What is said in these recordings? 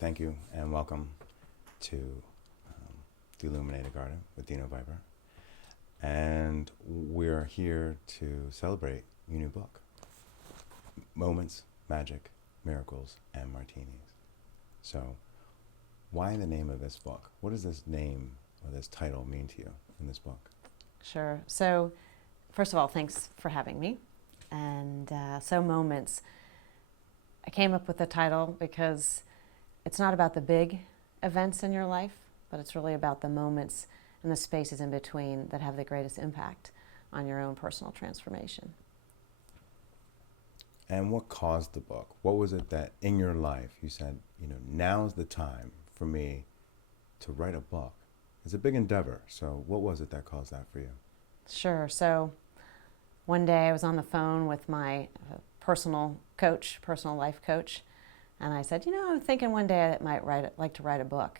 Thank you and welcome to the Illuminated Garden with Dino Viper. And we're here to celebrate your new book, Moments, Magic, Miracles, and Martinis. So why the name of this book? What does this name or this title mean to you in this book? Sure. So first of all, thanks for having me. And so Moments, I came up with the title because it's not about the big events in your life, but it's really about the moments and the spaces in between that have the greatest impact on your own personal transformation. And what caused the book? What was it that in your life you said, now's the time for me to write a book? It's a big endeavor. So what was it that caused that for you? Sure. So one day I was on the phone with my personal life coach, and I said, I'm thinking one day I might like to write a book.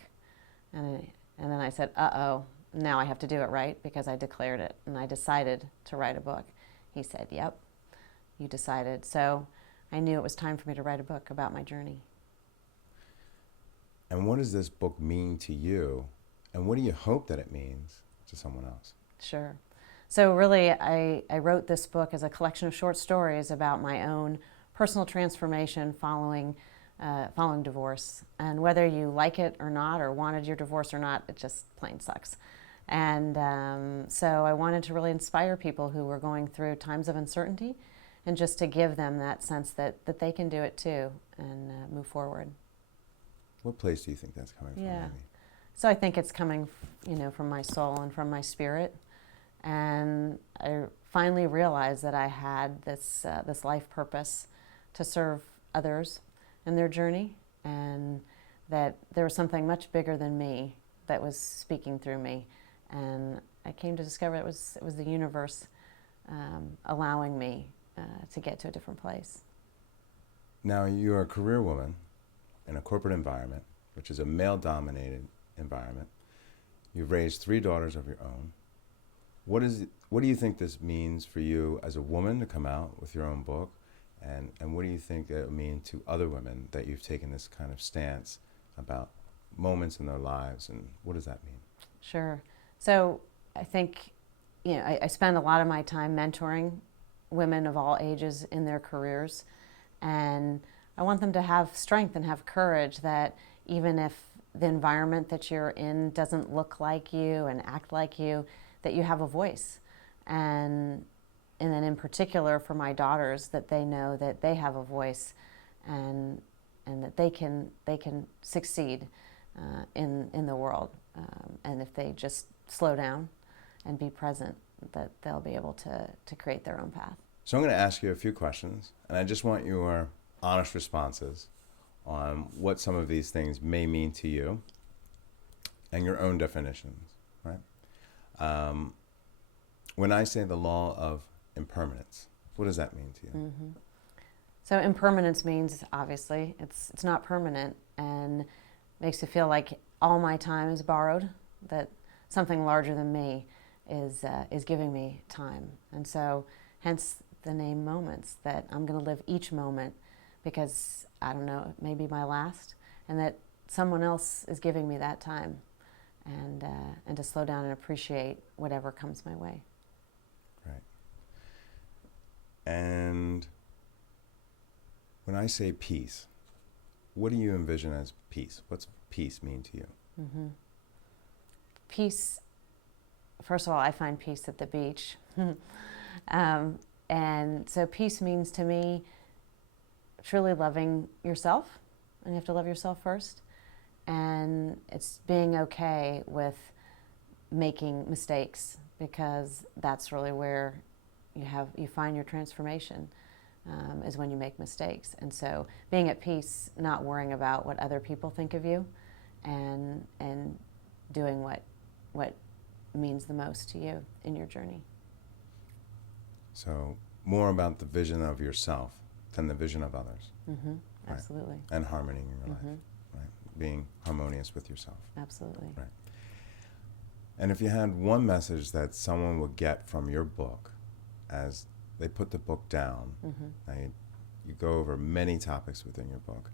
And then I said, uh-oh, now I have to do it right because I declared it and I decided to write a book. He said, yep, you decided. So I knew it was time for me to write a book about my journey. And what does this book mean to you? And what do you hope that it means to someone else? Sure. So really, I wrote this book as a collection of short stories about my own personal transformation following divorce. And whether you like it or not, or wanted your divorce or not, it just plain sucks. And so I wanted to really inspire people who were going through times of uncertainty and just to give them that sense that they can do it too and move forward. What place do you think that's coming from? Yeah. Maybe? So I think it's coming, from my soul and from my spirit. And I finally realized that I had this life purpose to serve others in their journey, and that there was something much bigger than me that was speaking through me. And I came to discover it was the universe allowing me to get to a different place. Now, you're a career woman in a corporate environment, which is a male-dominated environment. You've raised 3 daughters of your own. What do you think this means for you as a woman to come out with your own book? And what do you think it will mean to other women that you've taken this kind of stance about moments in their lives, and what does that mean? Sure. So I think, I spend a lot of my time mentoring women of all ages in their careers, and I want them to have strength and have courage that even if the environment that you're in doesn't look like you and act like you, that you have a voice. And then in particular for my daughters, that they know that they have a voice and that they can succeed in the world. And if they just slow down and be present, that they'll be able to create their own path. So I'm going to ask you a few questions, and I just want your honest responses on what some of these things may mean to you and your own definitions, right? When I say the law of impermanence, what does that mean to you? Mm-hmm. So impermanence means, obviously, it's not permanent, and makes you feel like all my time is borrowed, that something larger than me is giving me time. And so hence the name Moments, that I'm going to live each moment because, I don't know, it may be my last, and that someone else is giving me that time, and to slow down and appreciate whatever comes my way. Right. And when I say peace, what do you envision as peace? What's peace mean to you? Mm-hmm. Peace, first of all, I find peace at the beach. And so peace means to me truly loving yourself, and you have to love yourself first. And it's being okay with making mistakes, because that's really where you find your transformation, is when you make mistakes. And so being at peace, not worrying about what other people think of you, and doing what means the most to you in your journey. So more about the vision of yourself than the vision of others. Mm-hmm. Right? Absolutely. And harmony in your Mm-hmm. life, right? Being harmonious with yourself. Absolutely. Right. And if you had one message that someone would get from your book as they put the book down, Mm-hmm. now you go over many topics within your book,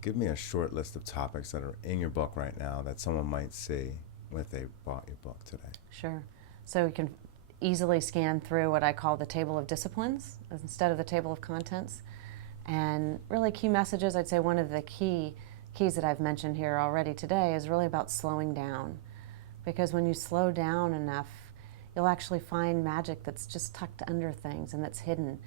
give me a short list of topics that are in your book right now that someone might see if they bought your book today. Sure. So you can easily scan through what I call the table of disciplines instead of the table of contents. And really key messages, I'd say one of the keys that I've mentioned here already today is really about slowing down. Because when you slow down enough, you'll actually find magic that's just tucked under things and that's hidden.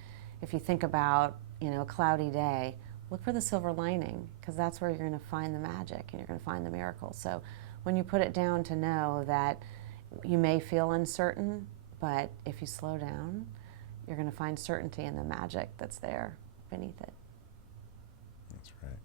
If you think about, a cloudy day, look for the silver lining, because that's where you're going to find the magic and you're going to find the miracle. So when you put it down to know that you may feel uncertain, but if you slow down, you're going to find certainty in the magic that's there beneath it. That's right.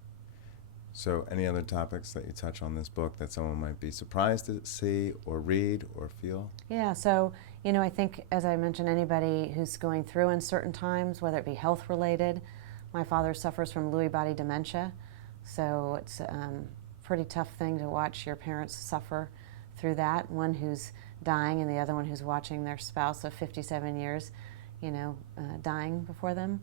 So any other topics that you touch on this book that someone might be surprised to see or read or feel? Yeah, so, I think, as I mentioned, anybody who's going through uncertain times, whether it be health related, my father suffers from Lewy Body Dementia, so it's a pretty tough thing to watch your parents suffer through that. One who's dying and the other one who's watching their spouse of 57 years, dying before them.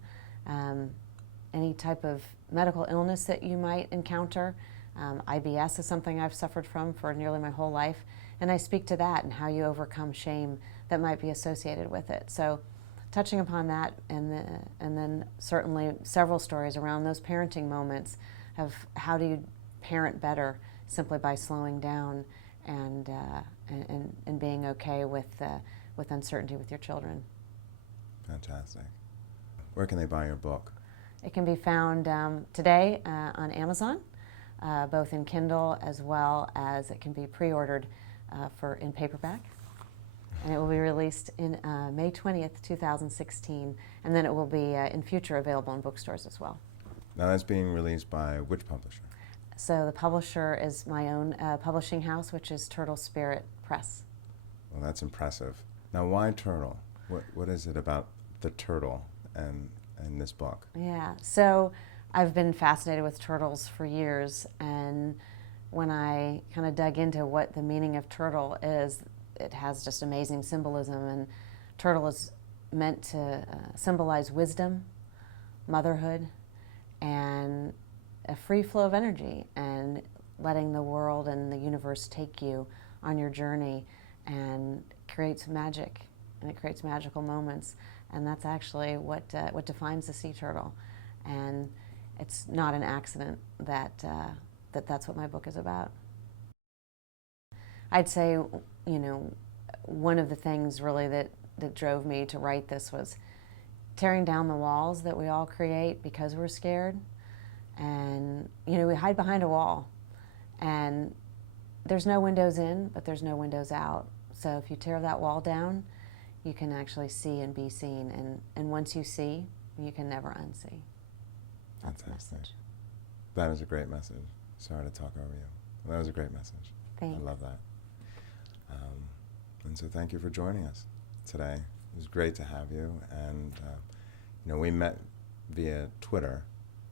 Any type of medical illness that you might encounter. IBS is something I've suffered from for nearly my whole life, and I speak to that and how you overcome shame that might be associated with it. So touching upon that, and then certainly several stories around those parenting moments of how do you parent better simply by slowing down and being okay with uncertainty with your children. Fantastic. Where can they buy your book? It can be found today on Amazon, both in Kindle as well as it can be pre-ordered in paperback. And it will be released in May 20th, 2016, and then it will be in future available in bookstores as well. Now that's being released by which publisher? So the publisher is my own publishing house, which is Turtle Spirit Press. Well, that's impressive. Now, why turtle? What is it about the turtle and this book? Yeah, so I've been fascinated with turtles for years, and when I kind of dug into what the meaning of turtle is, it has just amazing symbolism, and turtle is meant to symbolize wisdom, motherhood, and a free flow of energy, and letting the world and the universe take you on your journey, and creates magic, and it creates magical moments. And that's actually what defines the sea turtle. And it's not an accident that that's what my book is about. I'd say, one of the things really that drove me to write this was tearing down the walls that we all create because we're scared. And, we hide behind a wall. And there's no windows in, but there's no windows out. So if you tear that wall down, you can actually see and be seen. And once you see, you can never unsee. That's the message. That is a great message. Sorry to talk over you. That was a great message. Thanks. I love that. And so thank you for joining us today. It was great to have you. And, we met via Twitter,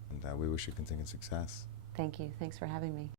and we wish you continued success. Thank you. Thanks for having me.